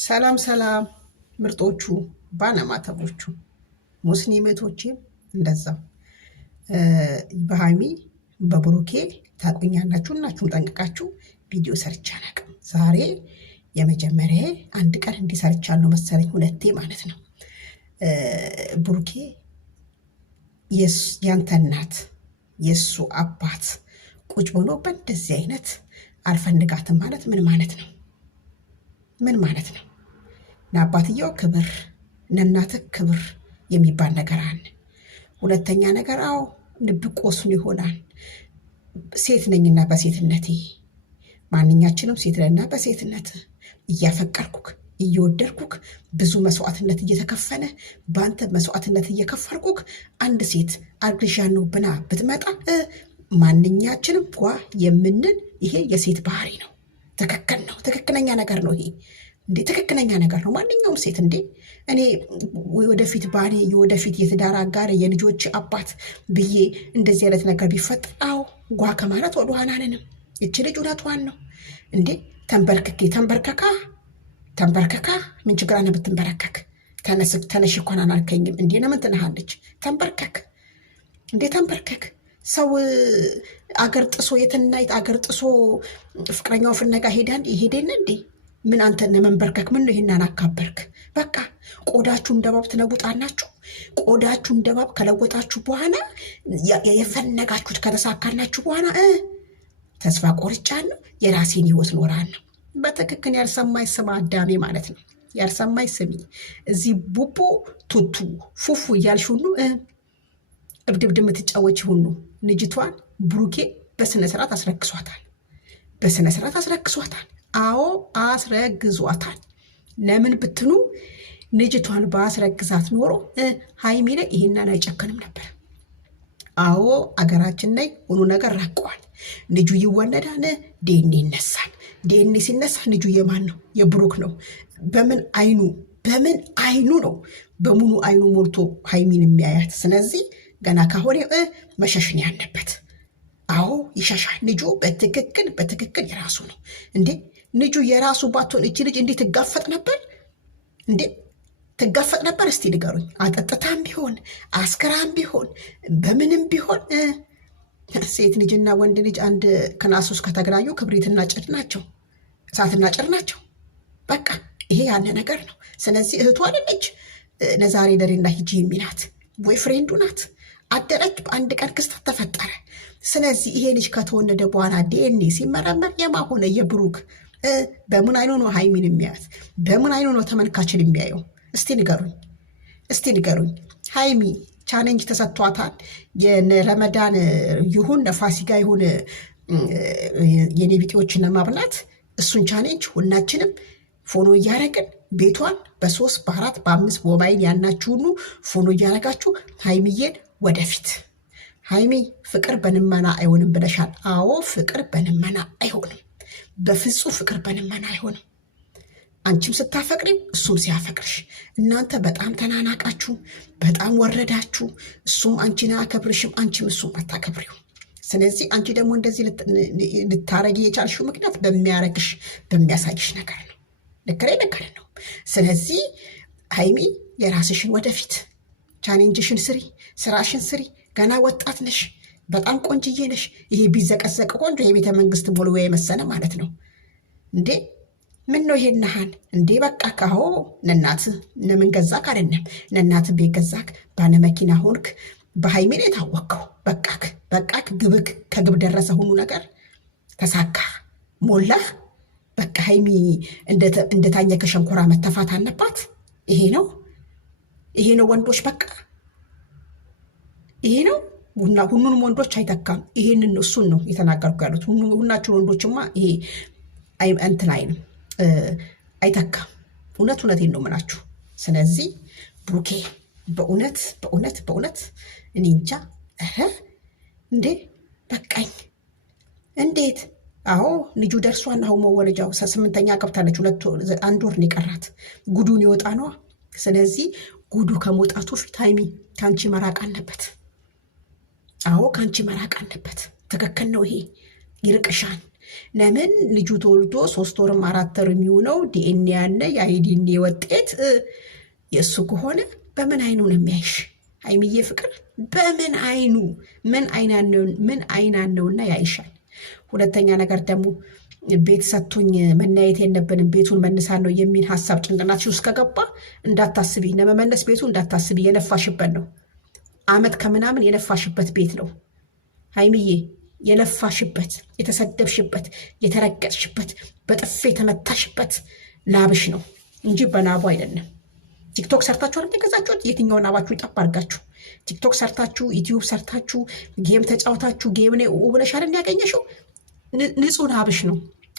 ሰላም ሰላም ምርጦቹ ባለማተቦቹ ሙስሊሞቶችም እንደዛው በሃይሚ በብሩኬ ታቆኛላችሁ እናችሁም ጠንቅቃችሁ ቪዲዮ ሰርቻ አላውቅም። ዛሬ የመጀመሪያ አንድ ቀን እንዲሰርቻለሁ መሰለኝ ሁለቴ ማለት ነው። ብሩኬ ያንተ እናት የሱ አባት ቁጭ ብሎ በእንደዚህ አይነት አልፈልጋትም ማለት ምን ማለት ነው? ምን ማለት ነው? ለአባትየው ክብር ለእናትህ ክብር የሚባል ነገር አለ። ሁለተኛ ነገር ልብቆሱን ይሆናል። ሴት ነኝና በሴትነቴ ማንኛችንም ሴት ነንና በሴትነት እያፈቀርኩክ እየወደድኩክ ብዙ መስዋዕትነት እየተከፈለ በአንተ መስዋዕትነት እየከፈልኩክ አንድ ሴት አግዣለሁ ብና ብትመጣ ማንኛችንም የምንል ይሄ የሴት ባህሪ ነው። ትክክል ነው። ትክክለኛ ነገር ነው። ይሄ እንዴ ትክክለኛ ነገር ነው። ማንኛውም ሴት እንዴ እኔ ወደፊት ባሌ የወደፊት የትዳር አጋር የልጆች አባት ብዬ እንደዚህ አይነት ነገር ቢፈጠር ከማለት ወደ ኋላ አለንም። እቺ ልጅ እውነቷን ነው እንዴ ተንበርከካ ምን ችግር አለ ብትንበረከክ? ተነሽ እኮ አላልከኝም እንዴ ለምን ትነሃለች? ተንበርከክ እንዴ ተንበርከክ። ሰው አገር ጥሶ የትናይት አገር ጥሶ ፍቅረኛው ፍለጋ ይሄዳል እንዴ? ምን አንተ መንበርከክ ምን ነው? ይሄን አናካበርክ። በቃ ቆዳችሁ እንደባብ ትለውጣላችሁ። ቆዳችሁ እንደባብ ከለወጣችሁ በኋላ የፈነጋችሁት ከተሳካላችሁ በኋላ ተስፋ ቆርጫለሁ የራሴን ህይወት ኖራለሁ። በትክክል ያልሰማይ ስማ አዳሜ ማለት ነው። ያልሰማይ ስሚ። እዚህ ቡቡ ቱቱ ፉፉ እያልሽ ሁሉ እብድብድ የምትጫወች ሁሉ ልጅቷን ብሩኬ በስነ ስርዓት አስረግዟታል። በስነ ስርዓት አስረግዟታል። አስረግዟታል። ለምን ብትኑ ልጅቷን ባስረግዛት ኖሮ ሃይሚ ላይ ይሄንን አይጨከንም ነበር። አገራችን ላይ ሁሉ ነገር ራቀዋል። ልጁ ይወለዳል፣ ዴኔ ይነሳል። ዴኔ ሲነሳ ልጁ የማን ነው? የብሩክ ነው። በምን አይኑ ነው? በሙሉ አይኑ ሞልቶ ሃይሚን የሚያያት። ስለዚህ ገና ካሆነ መሸሽን ያለበት። ይሸሻል። ልጁ በትክክል የራሱ ነው እንዴ። ልጁ የራሱ ባትሆን እቺ ልጅ እንዴት ትጋፈጥ ነበር እንዴ? ትጋፈጥ ነበር? እስቲ ንገሩኝ። አጠጥታም ቢሆን አስከራም ቢሆን በምንም ቢሆን ሴት ልጅና ወንድ ልጅ አንድ ክላስ ውስጥ ከተገናኙ ክብሪትና ጭድ ናቸው፣ እሳትና ጭድ ናቸው። በቃ ይሄ ያለ ነገር ነው። ስለዚህ እህቷ አይደለች ለዛሬ ደሬና ሂጂ የሚላት ቦይ ፍሬንዱ ናት። አደረች፣ በአንድ ቀን ክስተት ተፈጠረ። ስለዚህ ይሄ ልጅ ከተወለደ በኋላ ዲኤንኤ ሲመረመር የማሆነ የብሩክ በምን አይኑ ነው ሃይሚን የሚያያት? በምን አይኑ ነው ተመልካችን የሚያየው? እስቲ ንገሩኝ። ሃይሚ ቻሌንጅ ተሰጥቷታል። የረመዳን ይሁን ነፋሲጋ ይሁን የኔ ቢጤዎችን ለማብላት እሱን ቻሌንጅ ሁላችንም ፎሎ እያደረግን ቤቷን በ3 በ4 በ5 ሞባይል ያናችሁ ሁሉ ፎሎ እያደረጋችሁ ሃይሚዬን ወደፊት። ሃይሚ ፍቅር በንመና አይሆንም ብለሻል። ፍቅር በንመና አይሆንም። በፍጹም ፍቅር በንመና አይሆንም። አንቺም ስታፈቅሪው እሱም ሲያፈቅርሽ እናንተ በጣም ተናናቃችሁ፣ በጣም ወረዳችሁ። እሱም አንቺን አያከብርሽም፣ አንቺም እሱም አታከብሪው። ስለዚህ አንቺ ደግሞ እንደዚህ ልታረጊ የቻልሽው ምክንያት በሚያሳይሽ ነገር ነው። ነገር ነው። ስለዚህ ሃይሚ የራስሽን ወደፊት ቻሌንጅሽን ስሪ፣ ስራሽን ስሪ። ገና ወጣት ነሽ፣ በጣም ቆንጅዬ ነሽ። ይሄ ቢዘቀዘቅ ቆንጆ የቤተ መንግስት ሞልዌ የመሰለ ማለት ነው እንዴ። ምን ነው ይሄን ነሃል እንዴ? በቃ ለእናት ለምን ገዛክ? አይደለም ለእናት ቤት ገዛክ፣ ባለ መኪና ሆንክ፣ በሃይሚ ላይ ታወቅከው። በቃክ ግብክ ከግብ ደረሰ። ሁሉ ነገር ተሳካ፣ ሞላህ። በቃ ሃይሚ እንደታኘ ከሸንኮራ መተፋት አለባት። ይሄ ነው ወንዶች። በቃ ይሄ ነው። ሁሉንም ወንዶች አይተካም። ይሄንን እሱን ነው የተናገርኩ ያሉት። ሁላችሁ ወንዶችማ ይሄ እንትን አይንም አይተካም። እውነቴን ነው የምላችሁ። ስለዚህ ብሩኬ በእውነት እኔ እንጃ እንዴ በቃኝ። እንዴት ልጁ ደርሷን አሁን መወለጃው 8ኛ ገብታለች። 1 ወር ነው የቀራት። ጉዱን ይወጣ ነዋ። ስለዚህ ጉዱ ከመውጣቱ ፊት ሃይሚ ከአንቺ መራቅ አለበት። ከአንቺ መራቅ አለበት። ትክክል ነው። ይሄ ይርቅሻል። ለምን ልጁ ተወልዶ 3 ወርም 4 ወር የሚሆነው ዲኤንኤ ያለ የአይዲኤንኤ ውጤት የእሱ ከሆነ በምን አይኑ ነው የሚያይሽ? ሀይሚዬ ፍቅር በምን አይኑ ምን አይናነውና ያይሻል? ሁለተኛ ነገር ደግሞ ቤት ሰጥቶኝ መናየት የለብንም ቤቱን መንሳን ነው የሚል ሀሳብ ጭንቅላትሽ ውስጥ ከገባ እንዳታስቢ፣ ለመመለስ ቤቱ እንዳታስቢ። የለፋሽበት ነው። አመት ከምናምን የለፋሽበት ቤት ነው ሀይሚዬ። የለፋሽበት፣ የተሰደብሽበት፣ የተረገጥሽበት፣ በጥፌ የተመታሽበት ላብሽ ነው እንጂ በላቡ አይደለም። ቲክቶክ ሰርታችሁ አይደል የገዛችሁት? የትኛውን ላባችሁን ጠብ አድርጋችሁ ቲክቶክ ሰርታችሁ ዩቲዩብ ሰርታችሁ ጌም ተጫውታችሁ ጌም ላይ ብለሽ አይደል ያገኘሽው? ንጹህ ላብሽ ነው።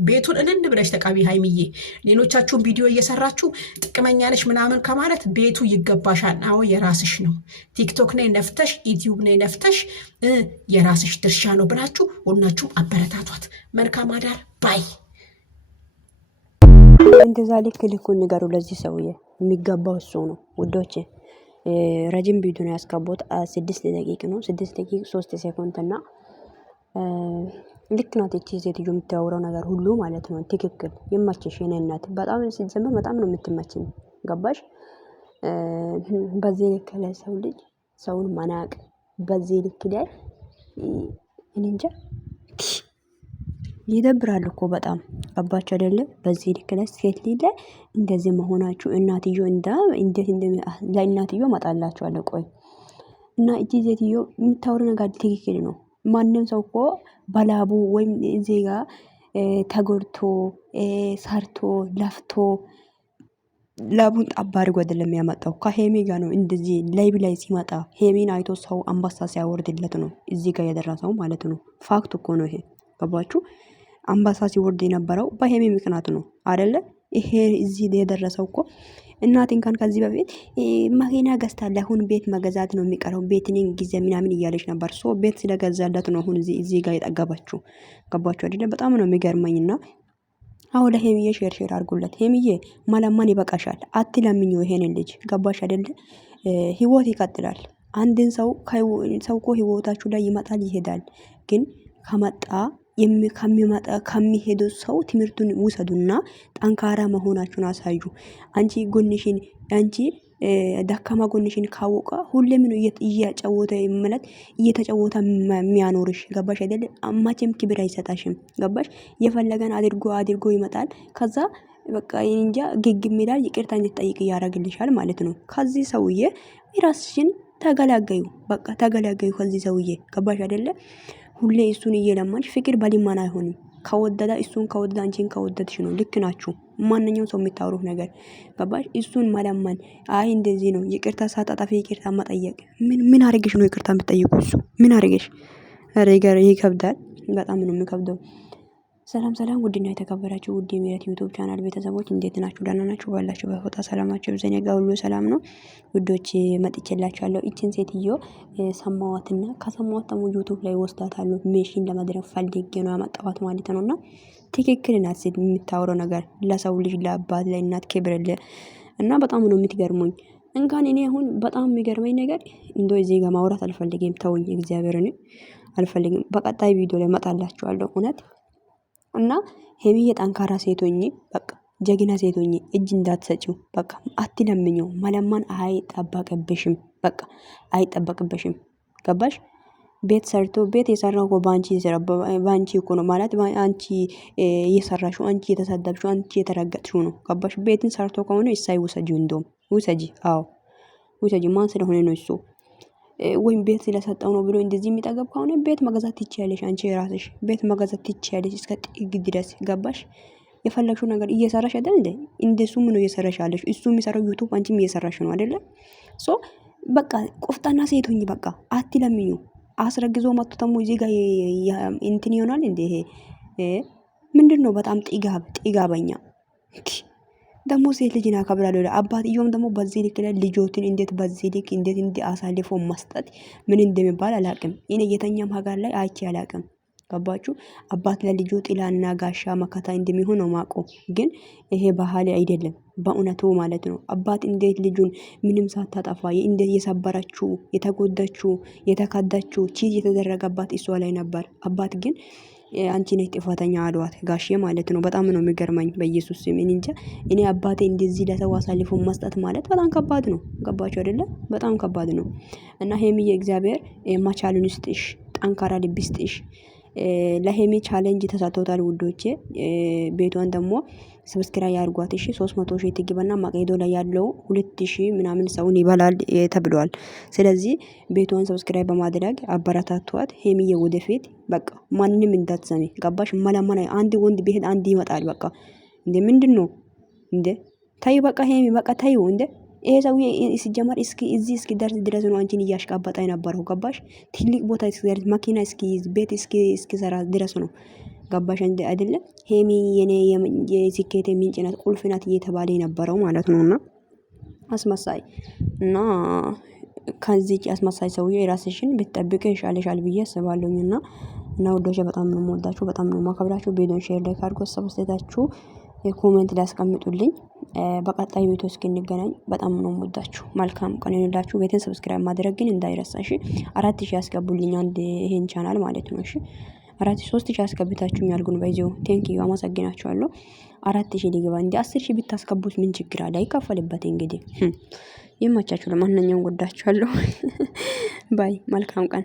ቤቱን እንን ብለሽ ተቃቢ ሀይሚዬ። ሌሎቻችሁን ቪዲዮ እየሰራችሁ ጥቅመኛ ነሽ ምናምን ከማለት ቤቱ ይገባሻል። አዎ የራስሽ ነው። ቲክቶክ ላይ ነፍተሽ ዩቲዩብ ላይ ነፍተሽ የራስሽ ድርሻ ነው ብላችሁ ሁላችሁም አበረታቷት። መልካም አዳር ባይ። እንደዛ ልኩን ንገሩ ለዚህ ሰውዬ። የሚገባው እሱ ነው ውዶቼ። ረጅም ቪዲዮ ነው ያስገቡት። 6 ደቂቃ ነው። 6 ደቂቃ 3 ሴኮንድ እና ልክ ናት እቺ ሴትዮ የምታወራው ነገር ሁሉ ማለት ነው። ትክክል። ይመችሽ የኔ እናት። በጣም ሲጀምር በጣም ነው የምትመችኝ። ገባሽ? በዚህ ልክ ላይ ሰው ልጅ ሰውን መናቅ በዚህ ልክ ላይ እንጃ ይደብራል እኮ በጣም። ገባች አይደለ? በዚህ ልክ ላይ ሴት ልጅ ላይ እንደዚህ መሆናችሁ እናትዮ እንዴት ለእናትዮ መጣላችኋለሁ። ቆይ እና እቺ ሴትዮ የምታወራው ነገር ትክክል ነው። ማንም ሰው እኮ በላቡ ወይም እዚህ ጋር ተጎድቶ ሰርቶ ለፍቶ ላቡን ጠብ አድርጎ አይደለም የሚያመጣው። ከሄሚ ጋር ነው እንደዚህ ላይብ ላይ ሲመጣ ሄሚን አይቶ ሰው አንበሳ ሲያወርድለት ነው እዚህ ጋር የደረሰው ማለት ነው። ፋክት እኮ ነው ይሄ። ገባችሁ? አንበሳ ሲወርድ የነበረው በሄሚ ምክንያት ነው አይደለ? ይሄ እዚህ የደረሰው እኮ እናት እንኳን ከዚህ በፊት መኪና ገዝታለች፣ አሁን ቤት መገዛት ነው የሚቀረው፣ ቤትን ጊዜ ምናምን እያለች ነበር። ሶ ቤት ስለገዛለት ነው አሁን እዚህ ጋር የጠገባችሁ። ገባችሁ አይደለ? በጣም ነው የሚገርመኝና አሁን ለሄሚዬ ሼር አድርጉለት። ሄሚዬ ማለማን ይበቃሻል። አትለምኙ ይሄንን ልጅ። ገባሽ አይደለ? ህይወት ይቀጥላል። አንድን ሰው እኮ ህይወታችሁ ላይ ይመጣል ይሄዳል። ግን ከመጣ ከሚሄዱ ሰው ትምህርቱን ውሰዱና ጠንካራ መሆናችሁን አሳዩ። አንቺ ደካማ ጎንሽን ካወቀ ሁሌም ነው እየተጫወተ የሚያኖርሽ። ገባሽ አይደለ? መቼም ክብር አይሰጣሽም። ገባሽ? የፈለገን አድርጎ ይመጣል። ከዛ በቃ እንጃ ግግም ይላል። ይቅርታ እንድትጠይቅ እያደረግልሻል ማለት ነው። ከዚህ ሰውዬ የራስሽን ተገላገዩ። በቃ ተገላገዩ ከዚህ ሰውዬ። ገባሽ አይደለ? ሁሌ እሱን እየለማንሽ ፍቅር በሊማን አይሆንም። ከወደዳ እሱን ከወደዳ አንቺን ከወደድሽ ነው። ልክ ናችሁ። ማንኛውም ሰው የሚታወሩት ነገር ገባሽ? እሱን መለመን አይ እንደዚህ ነው ይቅርታ ሳጣጣፊ ይቅርታ መጠየቅ። ምን አርገሽ ነው ይቅርታ የምትጠይቁ? እሱ ምን አርገሽ? ረጋር ይከብዳል። በጣም ነው የሚከብደው። ሰላም ውድና የተከበራችሁ ውድ የሜረት ዩቲዩብ ቻናል ቤተሰቦች እንዴት ናችሁ? ደህና ናችሁ? ባላችሁ በፎታ ሰላማችሁ ይብዛኝ። ጋር ሁሉ ሰላም ነው ውዶች። መጥቼላችኋለሁ። እቺን ሴትዮ ሰማዋትና ከሰማዋት ደግሞ ዩቲዩብ ላይ ወስዳታለሁ። ሜሽን ለማድረግ ፈልጌ ነው ያመጣኋት ማለት ነውና ትክክል ናት። ሴት የምታወራው ነገር ለሰው ልጅ ለአባት ለእናት ክብር እና በጣም ነው የምትገርሙኝ። እንኳን እኔ አሁን በጣም የሚገርመኝ ነገር እንደው እዚህ ጋር ማውራት አልፈልግም። ተውኝ፣ እግዚአብሔርን አልፈልግም። በቀጣይ ቪዲዮ ላይ መጣላችኋለሁ እውነት። እና ሄሚዬ ጠንካራ ሴቶኝ፣ በቃ ጀግና ሴቶኝ፣ እጅ እንዳትሰጪው። በቃ አትለምኚው። መለማን አይጠበቅብሽም። በቃ አይጠበቅብሽም። ገባሽ? ቤት ሰርቶ ቤት የሰራው እኮ ባንቺ እኮ ነው ማለት አንቺ እየሰራሽው፣ አንቺ የተሰደብሽው፣ አንቺ የተረገጥሽው ነው። ገባሽ? ቤትን ሰርቶ ከሆነ እሳይ ውሰጂው። እንደውም ውሰጂ። አዎ ውሰጂ። ማን ስለሆነ ነው እሱ ወይም ቤት ስለሰጠው ነው ብሎ እንደዚህ የሚጠገብ ከሆነ ቤት መገዛት ትችያለሽ። አንቺ ራስሽ ቤት መገዛት ትችያለሽ እስከ ጥግ ድረስ። ገባሽ? የፈለግሽው ነገር እየሰራሽ አይደል እንዴ? እንደሱ ምን ነው እየሰራሽ ያለሽ? እሱ የሚሰራው ዩቲዩብ አንቺም እየሰራሽ ነው አይደለ? ሶ በቃ ቆፍጣና ሴት ሁኚ። በቃ አትለምኙ። አስረግዞ መጥቶ ደግሞ እዚህ ጋር እንትን ይሆናል እንዴ? ይሄ ምንድነው? በጣም ጥጋበኛ ደግሞ ሴት ልጅን አከብራለሁ። አባትየውም ደግሞ በዚህ ልክ ላይ ልጆትን እንዴት በዚህ ልክ እንዴት አሳልፎ መስጠት ምን እንደሚባል አላቅም። እኔ የተኛም ሀገር ላይ አይቼ አላቅም። ገባችሁ? አባት ለልጆ ጥላና ጋሻ መከታ እንደሚሆን ነው ማቆ። ግን ይሄ ባህል አይደለም በእውነቱ ማለት ነው። አባት እንዴት ልጁን ምንም ሳታጠፋ እንዴት የሰበረችው የተጎዳችው የተካዳችው ቺዝ የተደረገባት እሷ ላይ ነበር። አባት ግን አንቺ ነሽ ጥፋተኛ አሏት ጋሼ ማለት ነው። በጣም ነው የሚገርመኝ በኢየሱስ ስም እንጃ። እኔ አባቴ እንደዚህ ለሰው አሳልፎ መስጠት ማለት በጣም ከባድ ነው። ገባችሁ አይደለ? በጣም ከባድ ነው። እና ሄሚዬ እግዚአብሔር ማቻሉን ይስጥሽ፣ ጠንካራ ልብ ይስጥሽ። ለሄሚ ቻሌንጅ ተሰጥቶታል ውዶቼ። ቤቷን ደግሞ ሰብስክራይብ ያርጓት እሺ። 300 ሺህ ትግባና ማቀዶ ላይ ያለው 2000 ምናምን ሰውን ይበላል ተብሏል። ስለዚህ ቤቷን ሰብስክራይብ በማድረግ አበረታቷት። ሄሚዬ ወደፊት በቃ ማንንም እንዳትሰሚ ገባሽ? መለመና አንድ ወንድ ቤት አንድ ይመጣል። በቃ እንዴ ምንድነው እንዴ? ታይ በቃ ሄሚ በቃ ታዩ እንዴ። ይሄ ሰውዬ ሲጀመር እስኪ እዚህ እስኪ ደርስ ድረስ ነው አንቺን እያሽቃበጣ የነበረው ገባሽ? ትልቅ ቦታ እስኪ ደርስ መኪና እስኪ ቤት እስኪ ሰራ ድረስ ነው ገባሽ አይደለ? ሄሚ የኔ የስኬቴ ምንጭ ናት፣ ቁልፍ ናት እየተባለ የነበረው ማለት ነውና አስመሳይ እና ከዚህ አስመሳይ ሰውዬ የራስሽን ብትጠብቂ ይሻልሻል ብዬ አስባለሁኝና እና ወዶቼ በጣም ነው የምወዳችሁ፣ በጣም ነው የማከብራችሁ። ቪዲዮን ሼር ላይክ አድርጉ፣ ሰብስክራይባችሁ ኮሜንት ላይ አስቀምጡልኝ። በቀጣይ ቪዲዮ እስክንገናኝ በጣም ነው የምወዳችሁ። መልካም ቀን ይሁንላችሁ። ቤቴን ሰብስክራይብ ማድረግ ግን እንዳይረሳ እሺ። 4000 ያስገቡልኝ አንድ ይሄን ቻናል ማለት ነው እሺ። 3000 ያስገብታችሁኛል ግን በዚሁ ቴንክ ዩ አመሰግናችኋለሁ። 4000 ሊገባ እንዴ 10000 ብታስገቡት ምን ችግር አለ? አይከፈልበት እንግዲህ ይመቻችሁ። ለማንኛውም ወዳችኋለሁ። ባይ መልካም ቀን